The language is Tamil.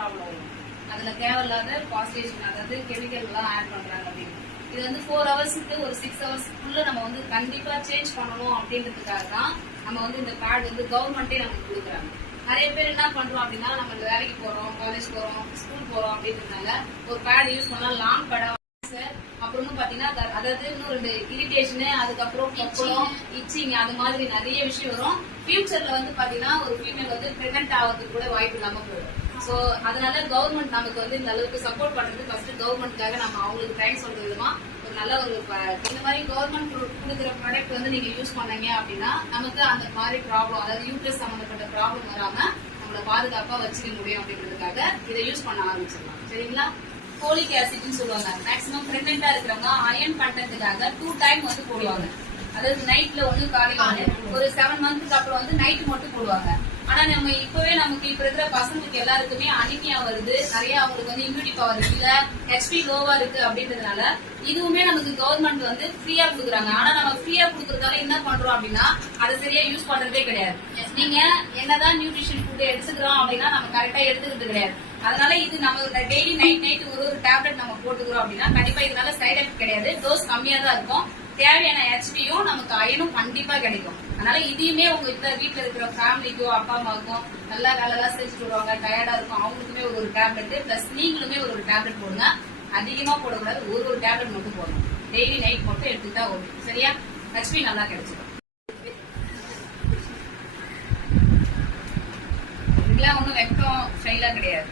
ப்ராப்ளம் வரும். அதுல தேவையில்லாத பாஸ்டேஷன், அதாவது கெமிக்கல் எல்லாம் ஆட் பண்றாங்க அப்படின்னு. இது வந்து 4 ஹவர்ஸ்க்கு ஒரு 6 ஹவர்ஸ்க்குள்ள நம்ம வந்து கண்டிப்பா சேஞ்ச் பண்ணணும் அப்படின்றதுக்காக தான் நம்ம வந்து இந்த பேட் வந்து கவர்மெண்டே நமக்கு கொடுக்குறாங்க. நிறைய பேர் என்ன பண்றோம் அப்படின்னா, நம்ம வேலைக்கு போறோம், காலேஜ் போறோம், ஸ்கூல் போறோம் அப்படின்றதுனால ஒரு பேட் யூஸ் பண்ணா லாங் பேடா, அப்புறம் பாத்தீங்கன்னா அதாவது இன்னொரு இரிட்டேஷன், அதுக்கப்புறம் கொப்பளம், இச்சிங், அது மாதிரி நிறைய விஷயம் வரும். ஃபியூச்சர்ல வந்து பாத்தீங்கன்னா ஒரு ஃபீமேல் வந்து பிரெக்னென்ட் ஆகிறதுக்கு கூட வாய்ப்பு இல்லாம போயிடும். சோ அதனால கவர்மெண்ட் நமக்கு வந்து இந்த அளவுக்கு சப்போர்ட் பண்றது ஃபர்ஸ்ட் கவர்மெண்ட்காக நம்ம அவங்களுக்கு டைம் சொல்ற விதமா ஒரு நல்ல ஒரு இந்த மாதிரி கவர்மெண்ட் கொடுக்குற ப்ராடக்ட் வந்து நீங்க யூஸ் பண்ணீங்க அப்படின்னா நமக்கு அந்த மாதிரி ப்ராப்ளம், அதாவது யூட்ரஸ் சம்பந்தப்பட்ட ப்ராப்ளம் வராம நம்மள பாதுகாப்பா வச்சுக்க முடியும் அப்படின்றதுக்காக இதை யூஸ் பண்ண ஆரம்பிச்சிடலாம். சரிங்களா? ஃபோலிக் ஆசிட்னு சொல்லுவாங்க. மேக்ஸிமம் பிரெக்னெண்டா இருக்கிறவங்க அயன் பண்றதுக்காக 2 டைம் வந்து போடுவாங்க. அதாவது நைட்ல ஒண்ணு, காலையில ஒண்ணு. ஒரு 7 மந்த்க்கு அப்புறம் வந்து நைட் மட்டும் போடுவாங்க. ஆனா நம்ம இப்பவே நமக்கு இப்ப இருக்கிற பசங்களுக்கு எல்லாருக்குமே அனிமியா வருது, நிறைய அவங்களுக்கு வந்து இம்யூனிட்டி பவர் இல்ல, ஹெச்பி லோவா இருக்கு அப்படின்றதுனால இதுவுமே நமக்கு கவர்மெண்ட் வந்து ஃப்ரீயா கொடுக்குறாங்க. ஆனா நம்ம ஃப்ரீயா கொடுக்கறதால என்ன பண்றோம் அப்படின்னா அதை சரியா யூஸ் பண்றதே கிடையாது. நீங்க என்னதான் நியூட்ரிஷன் ஃபுட் எடுத்துக்கிறோம் அப்படின்னா நம்ம கரெக்டா எடுத்துக்கிறது கிடையாது. அதனால இது நம்ம டெய்லி நைட் ஒரு டேப்லெட் நம்ம போட்டுக்கிறோம் அப்படின்னா கண்டிப்பா இதனால சைட் எஃபெக்ட் கிடையாது, டோஸ் கம்மியா தான் இருக்கும். தேவையான ஹெச்பியும் நமக்கு அயனும் கண்டிப்பா கிடைக்கும். அதனால இதையுமே உங்க வீட்டுல இருக்கிற ஃபேமிலிக்கோ அப்பா அம்மாவுக்கும் நல்லா வேலைலாம் செஞ்சுட்டு வருவாங்க, டயர்டா இருக்கும், அவங்களுக்குமே ஒரு டேப்லெட் பிளஸ் நீங்களுமே ஒரு டேப்லெட் போடுங்க. அதிகமா போடக்கூடாது, ஒரு டேப்லெட் மட்டும் போடணும். டெய்லி நைட் மட்டும் எடுத்துக்கிட்டா ஓகே. சரியா? ஹெச்பி நல்லா கிடைச்சிடும். இதெல்லாம் ஒன்றும் வெக்கம் ஸ்டைலா கிடையாது.